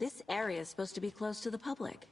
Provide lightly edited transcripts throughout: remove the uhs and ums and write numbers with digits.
This area is supposed to be close to the public.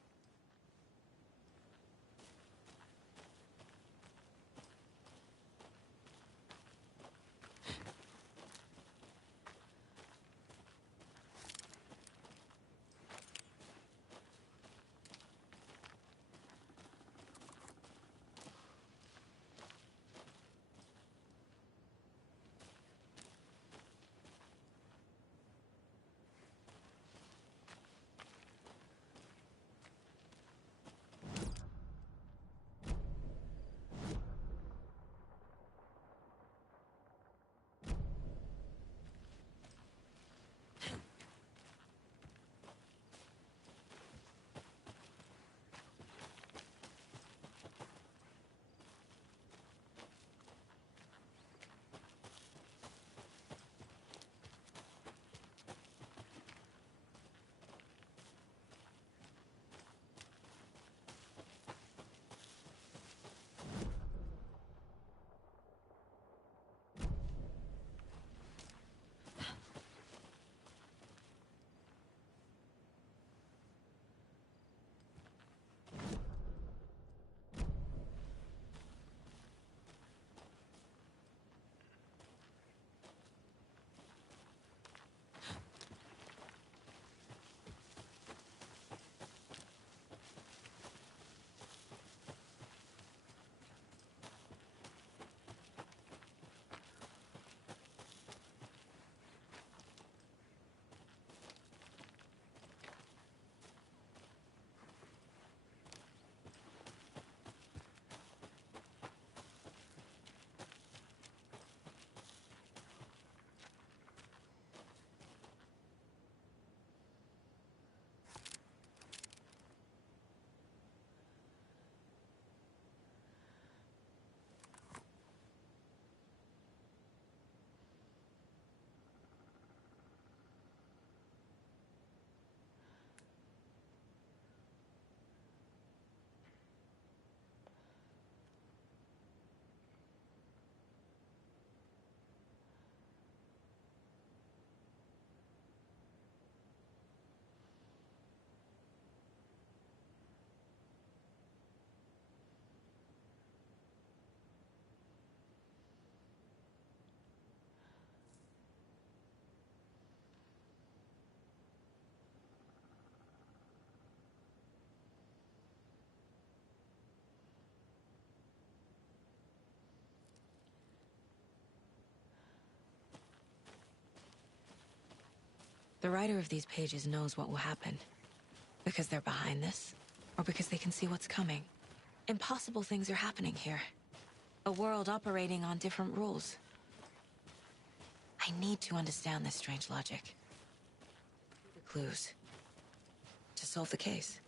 The writer of these pages knows what will happen. Because they're behind this, or because they can see what's coming. Impossible things are happening here. A world operating on different rules. I need to understand this strange logic. The clues. To solve the case.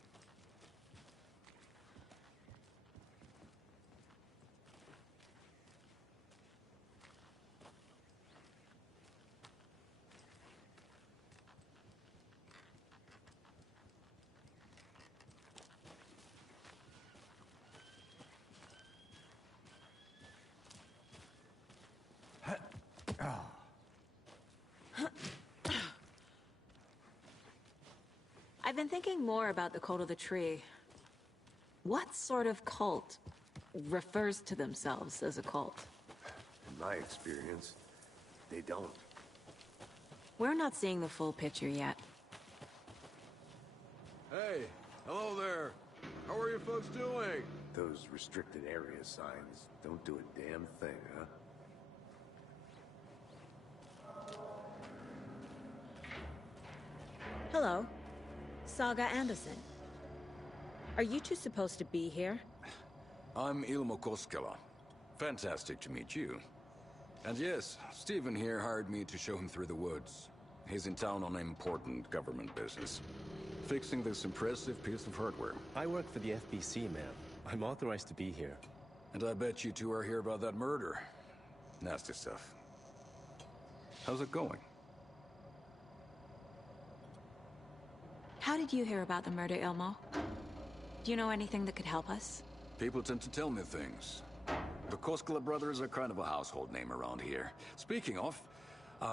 I've been thinking more about the Cult of the Tree. What sort of cult refers to themselves as a cult? In my experience, they don't. We're not seeing the full picture yet. Hey, hello there. How are you folks doing? Those restricted area signs don't do a damn thing, huh? Hello. Saga Anderson. Are you two supposed to be here? I'm Ilmo Koskela. Fantastic to meet you. And yes, Stephen here hired me to show him through the woods. He's in town on important government business. Fixing this impressive piece of hardware. I work for the FBC, ma'am. I'm authorized to be here. And I bet you two are here about that murder. Nasty stuff. How's it going? How did you hear about the murder, Ilmo? Do you know anything that could help us? People tend to tell me things. The Koskela brothers are kind of a household name around here. Speaking of,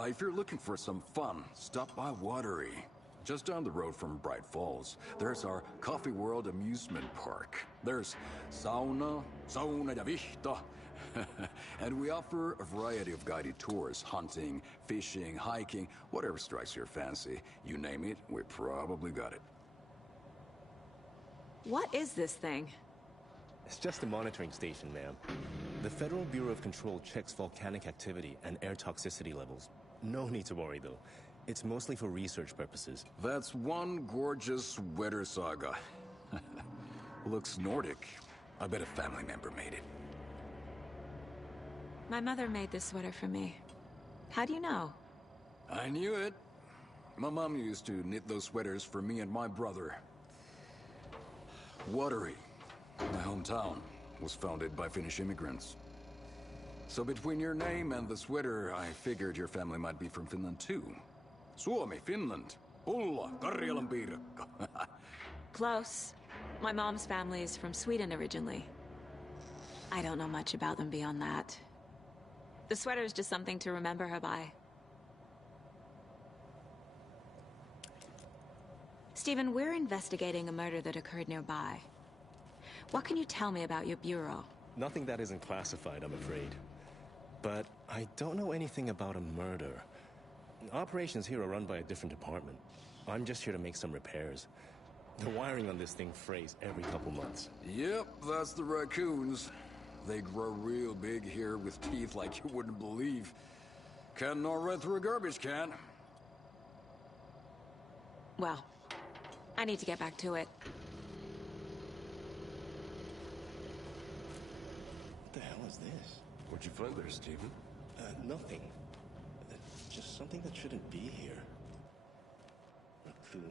if you're looking for some fun, stop by Watery. Just down the road from Bright Falls, there's our Coffee World amusement park. There's sauna ja vihta. And we offer a variety of guided tours, hunting, fishing, hiking, whatever strikes your fancy. You name it, we probably got it. What is this thing? It's just a monitoring station, ma'am. The Federal Bureau of Control checks volcanic activity and air toxicity levels. No need to worry, though. It's mostly for research purposes. That's one gorgeous weather saga. Looks Nordic. I bet a family member made it. My mother made this sweater for me. How do you know? I knew it. My mom used to knit those sweaters for me and my brother. Watery, my hometown, was founded by Finnish immigrants. So between your name and the sweater, I figured your family might be from Finland too. Suomi, Finland. Ulla, Karjalan piirakka. Close. My mom's family is from Sweden originally. I don't know much about them beyond that. The sweater is just something to remember her by. Stephen, we're investigating a murder that occurred nearby. What can you tell me about your bureau? Nothing that isn't classified, I'm afraid. But I don't know anything about a murder. Operations here are run by a different department. I'm just here to make some repairs. The wiring on this thing frays every couple months. Yep, that's the raccoons. They grow real big here with teeth like you wouldn't believe. Can't gnaw right through a garbage can. Well, I need to get back to it. What the hell is this? What'd you find there, Stephen? Nothing. Just something that shouldn't be here. Raccoon.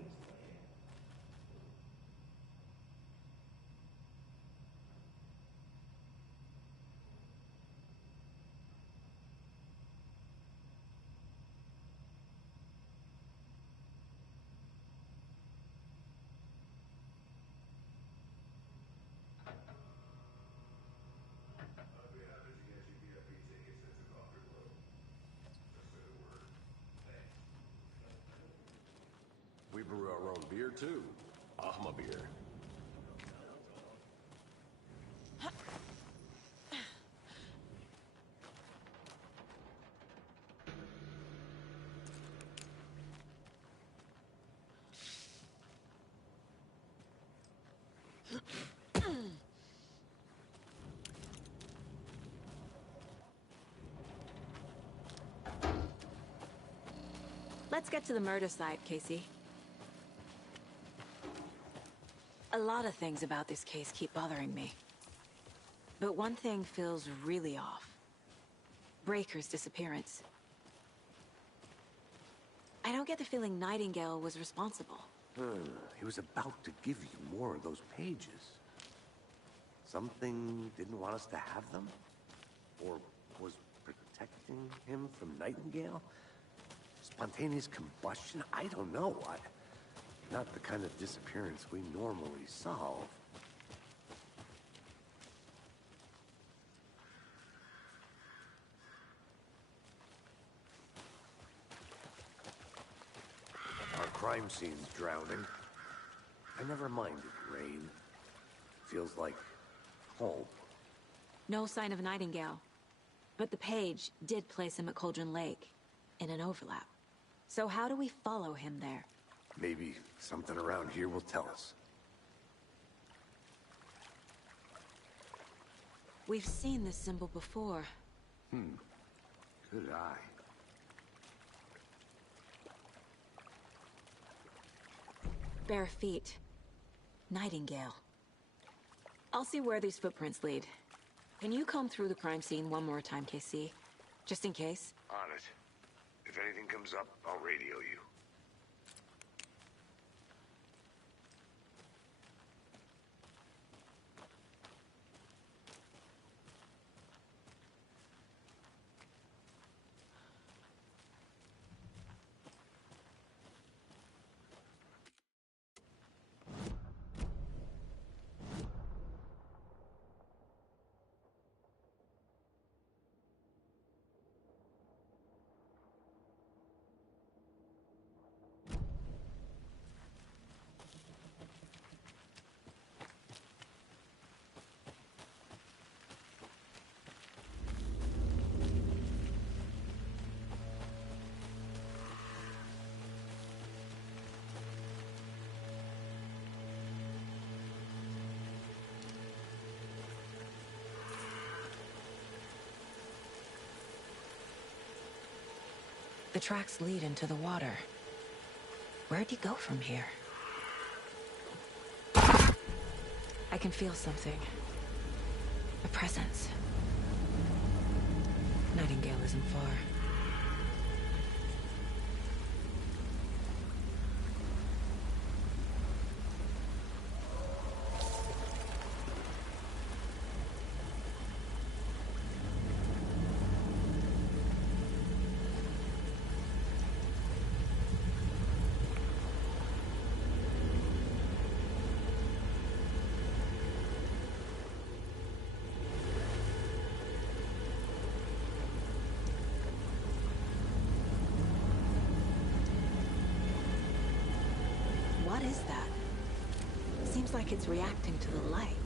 We brew our own beer, too. Ahma beer. Let's get to the murder site, Casey. A lot of things about this case keep bothering me. But one thing feels really off. Breaker's disappearance. I don't get the feeling Nightingale was responsible. He was about to give you more of those pages. Something didn't want us to have them? Or was protecting him from Nightingale? Spontaneous combustion? I don't know. Not the kind of disappearance we normally solve. Our crime scene's drowning. I never minded rain. Feels like home. No sign of Nightingale. But the page did place him at Cauldron Lake, in an overlap. So how do we follow him there? Maybe something around here will tell us. We've seen this symbol before. Good eye. Bare feet. Nightingale. I'll see where these footprints lead. Can you comb through the crime scene one more time, KC? Just in case? On it. If anything comes up, I'll radio you. The tracks lead into the water. Where'd he go from here? I can feel something. A presence. Nightingale isn't far. What is that? Seems like it's reacting to the light.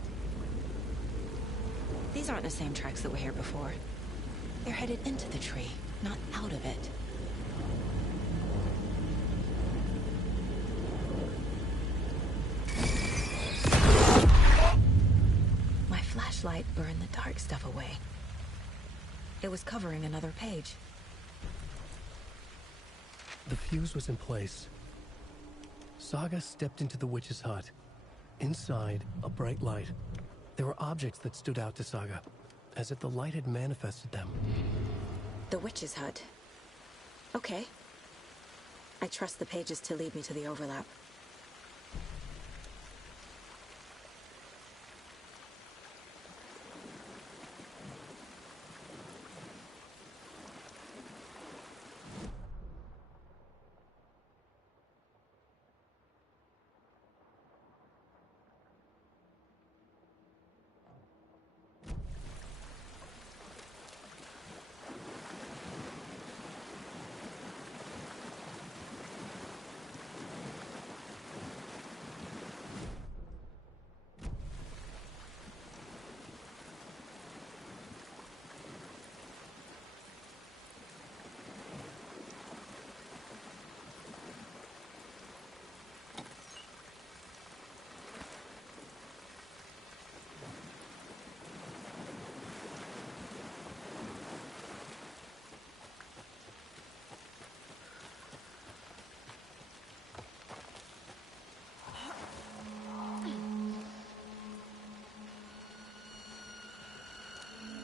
These aren't the same tracks that were here before. They're headed into the tree, not out of it. My flashlight burned the dark stuff away. It was covering another page. The fuse was in place. Saga stepped into the witch's hut. Inside, a bright light. There were objects that stood out to Saga, as if the light had manifested them. The witch's hut. Okay. I trust the pages to lead me to the overlap.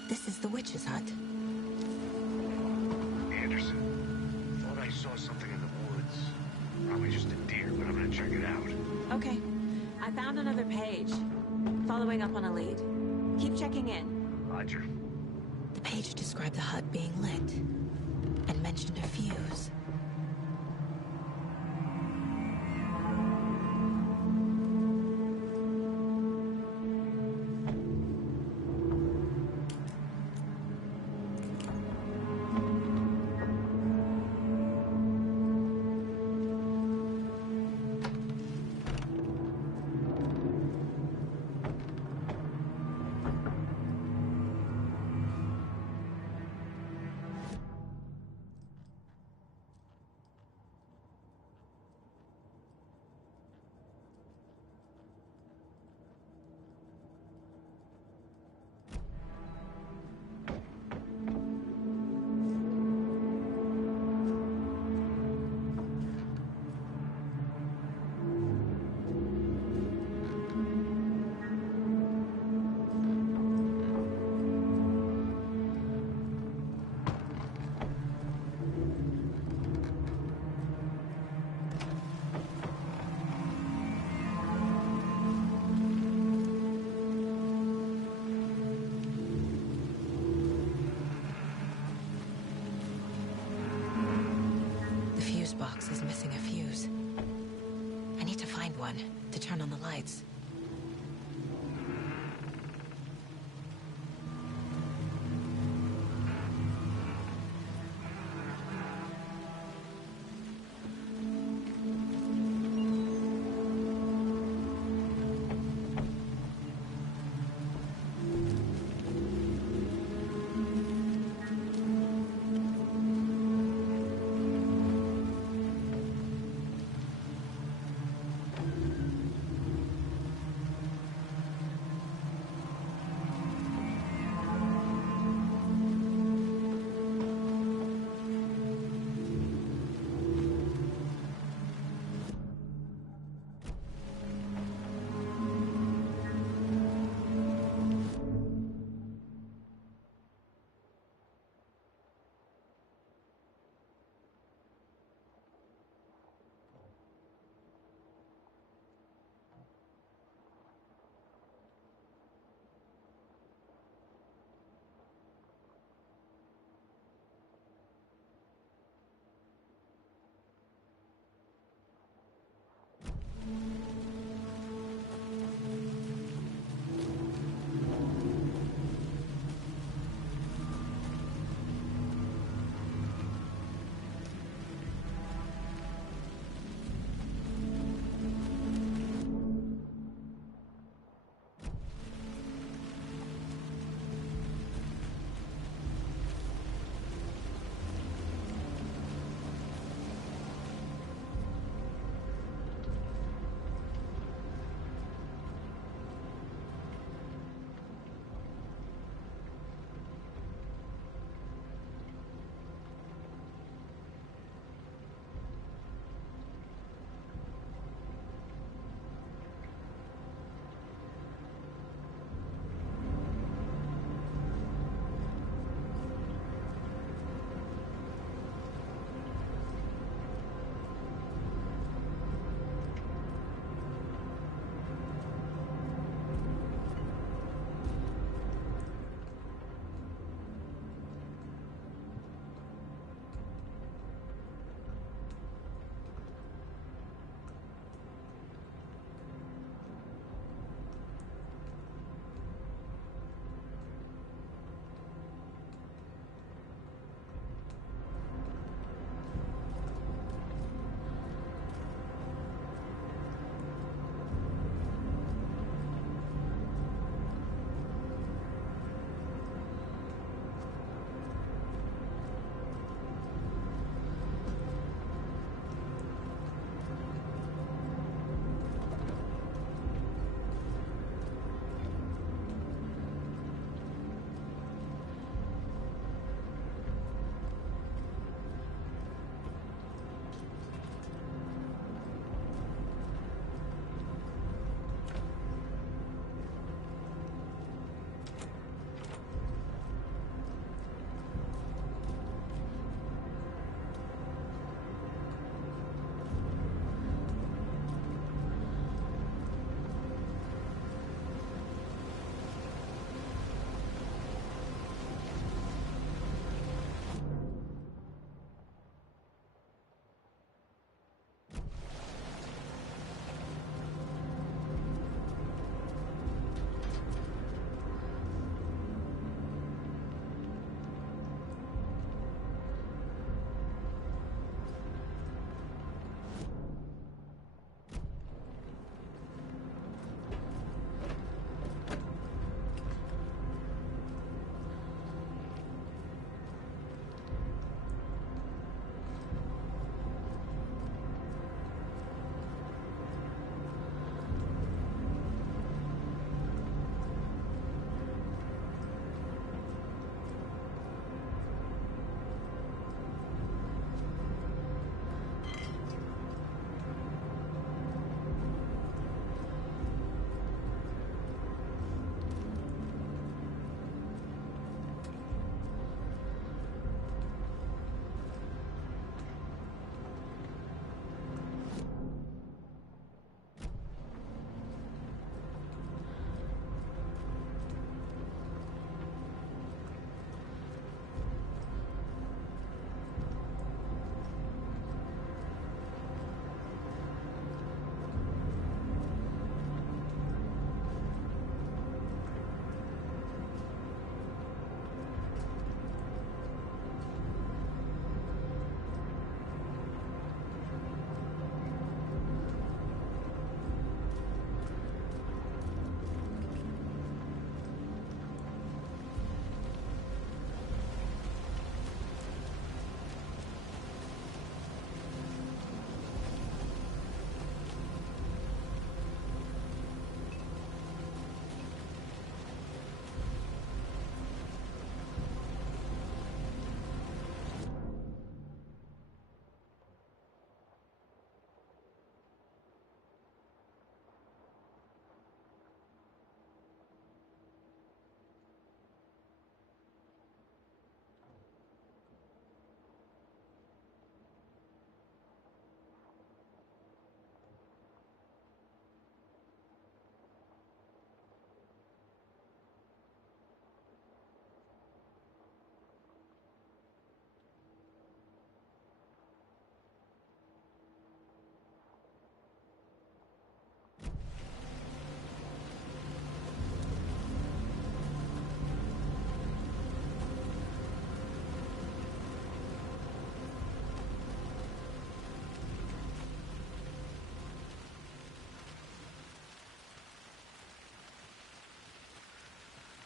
This is the witch's hut. Anderson, thought I saw something in the woods. Probably just a deer, but I'm gonna check it out. Okay. I found another page. Following up on a lead. Keep checking in. Roger. The page described the hut being lit and mentioned a fuse. Box is missing a fuse. I need to find one to turn on the lights.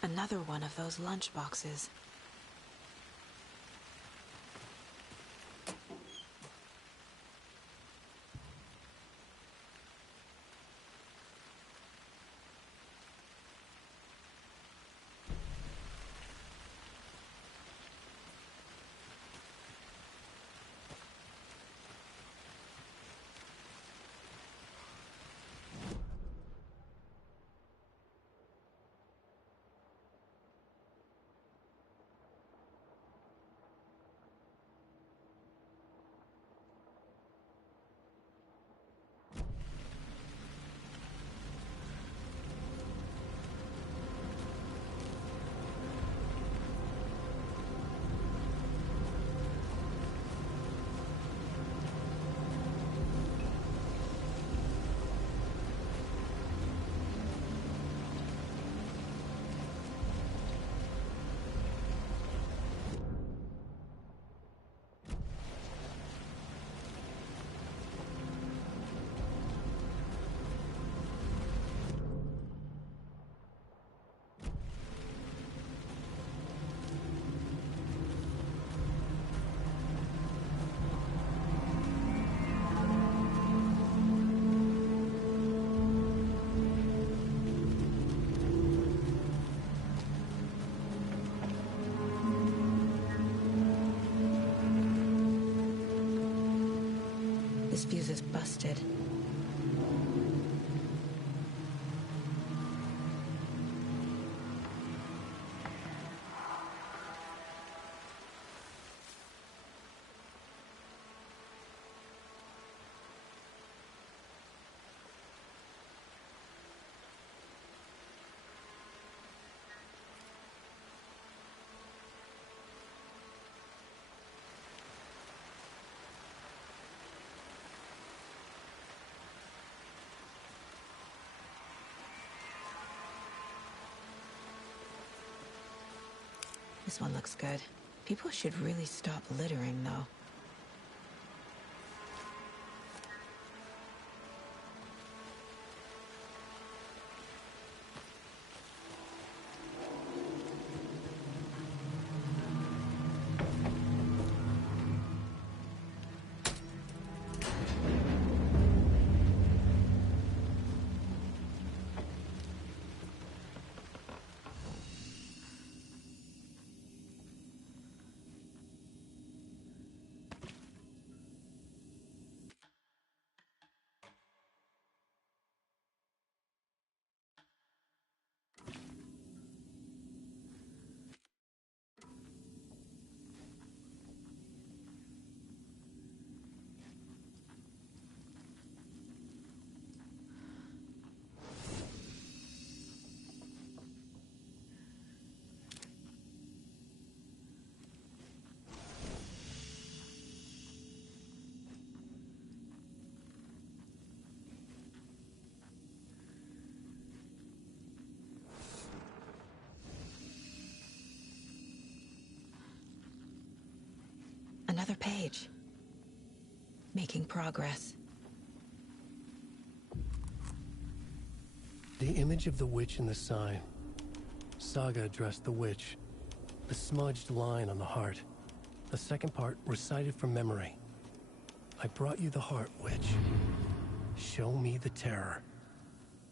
Another one of those lunch boxes. This fuse is busted. This one looks good. People should really stop littering, though. Another page. Making progress. The image of the witch in the sign. Saga addressed the witch. The smudged line on the heart. The second part recited from memory. I brought you the heart, witch. Show me the terror.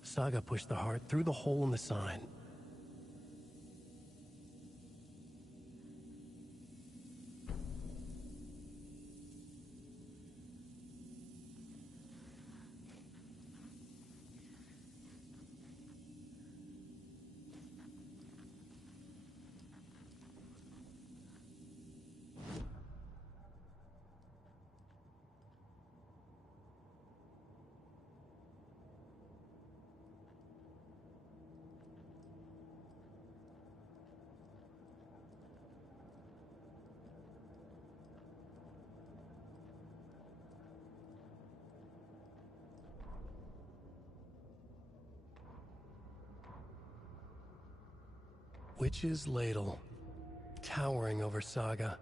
Saga pushed the heart through the hole in the sign. Witch's ladle, towering over Saga,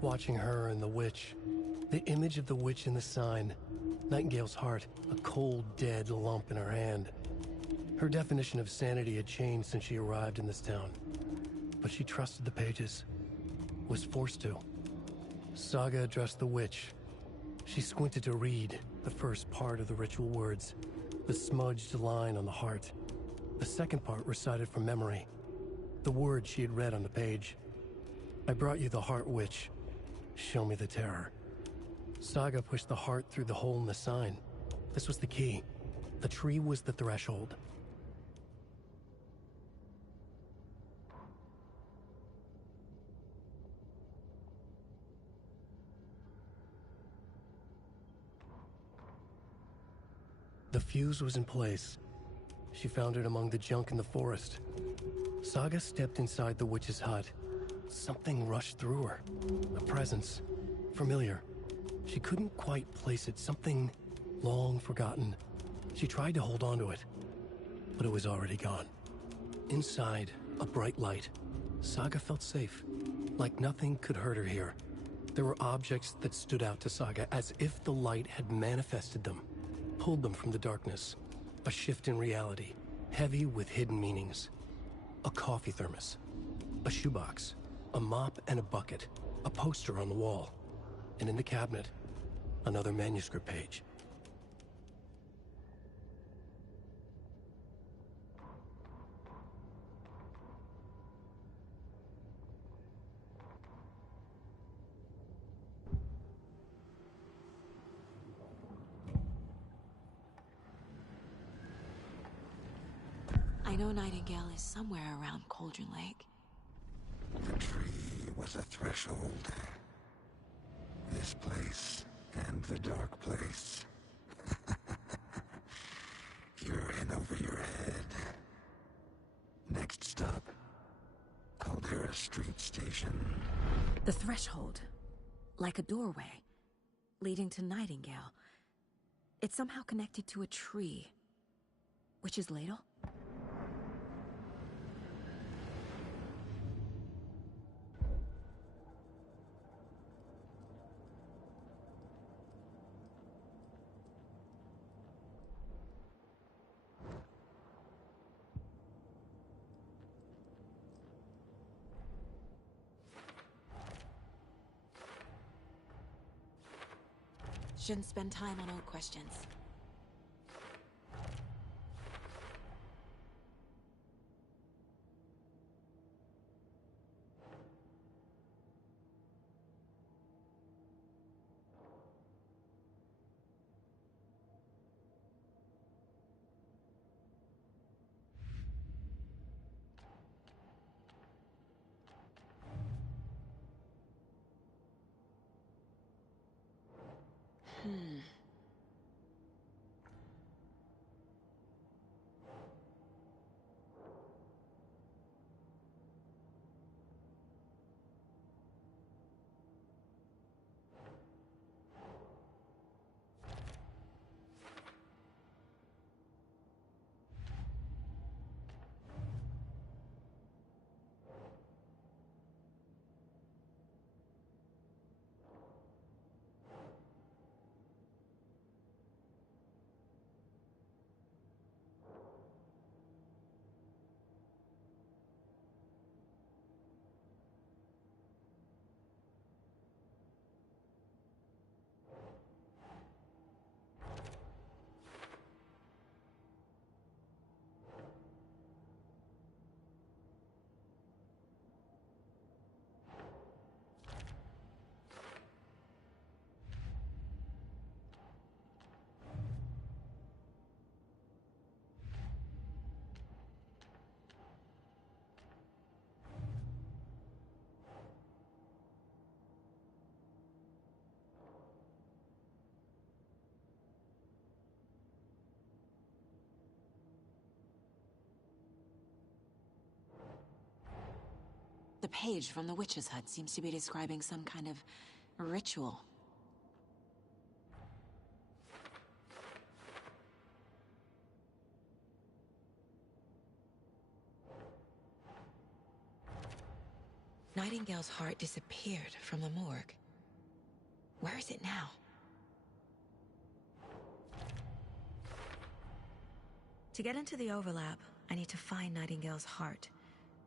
watching her and the witch. The image of the witch in the sign. Nightingale's heart, a cold, dead lump in her hand. Her definition of sanity had changed since she arrived in this town. But she trusted the pages. Was forced to. Saga addressed the witch. She squinted to read the first part of the ritual words, the smudged line on the heart. The second part recited from memory, the words she had read on the page. I brought you the heart witch. Show me the terror. Saga pushed the heart through the hole in the sign. This was the key. The tree was the threshold. The fuse was in place. She found it among the junk in the forest. Saga stepped inside the witch's hut. Something rushed through her. A presence. Familiar. She couldn't quite place it. Something long forgotten. She tried to hold on to it, but it was already gone. Inside, a bright light. Saga felt safe. Like nothing could hurt her here. There were objects that stood out to Saga as if the light had manifested them. Pulled them from the darkness. A shift in reality, heavy with hidden meanings. A coffee thermos, a shoebox, a mop and a bucket, a poster on the wall, and in the cabinet, another manuscript page. I know Nightingale is somewhere around Cauldron Lake. The tree was a threshold. This place and the dark place. You're in over your head. Next stop, Caldera Street Station. The threshold. Like a doorway. Leading to Nightingale. It's somehow connected to a tree. Witch's Ladle? Shouldn't spend time on old questions. The page from the witch's hut seems to be describing some kind of ritual. Nightingale's heart disappeared from the morgue. Where is it now? To get into the overlap, I need to find Nightingale's heart.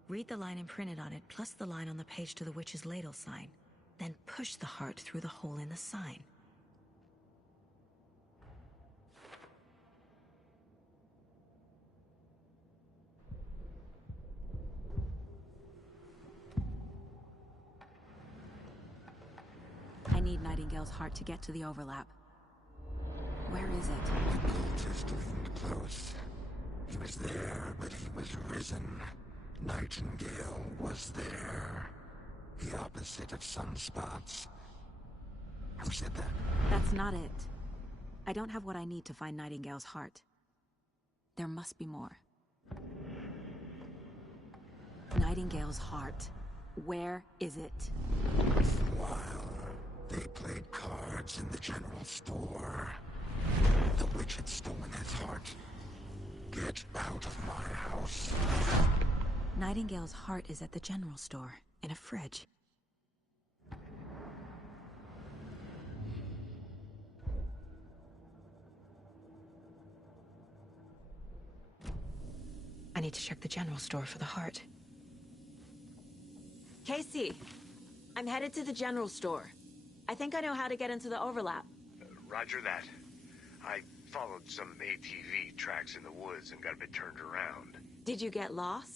Read the line imprinted on it, plus the line on the page to the witch's ladle sign. Then push the heart through the hole in the sign. I need Nightingale's heart to get to the overlap. Where is it? The cultist leaned close. He was there, but he was risen. Nightingale was there. The opposite of sunspots. Who said that? That's not it. I don't have what I need to find Nightingale's heart. There must be more. Nightingale's heart. Where is it? For a while, they played cards in the general store. The witch had stolen his heart. Get out of my house. Nightingale's heart is at the general store, in a fridge. I need to check the general store for the heart. Casey, I'm headed to the general store. I think I know how to get into the overlap. Roger that. I followed some ATV tracks in the woods and got a bit turned around. Did you get lost?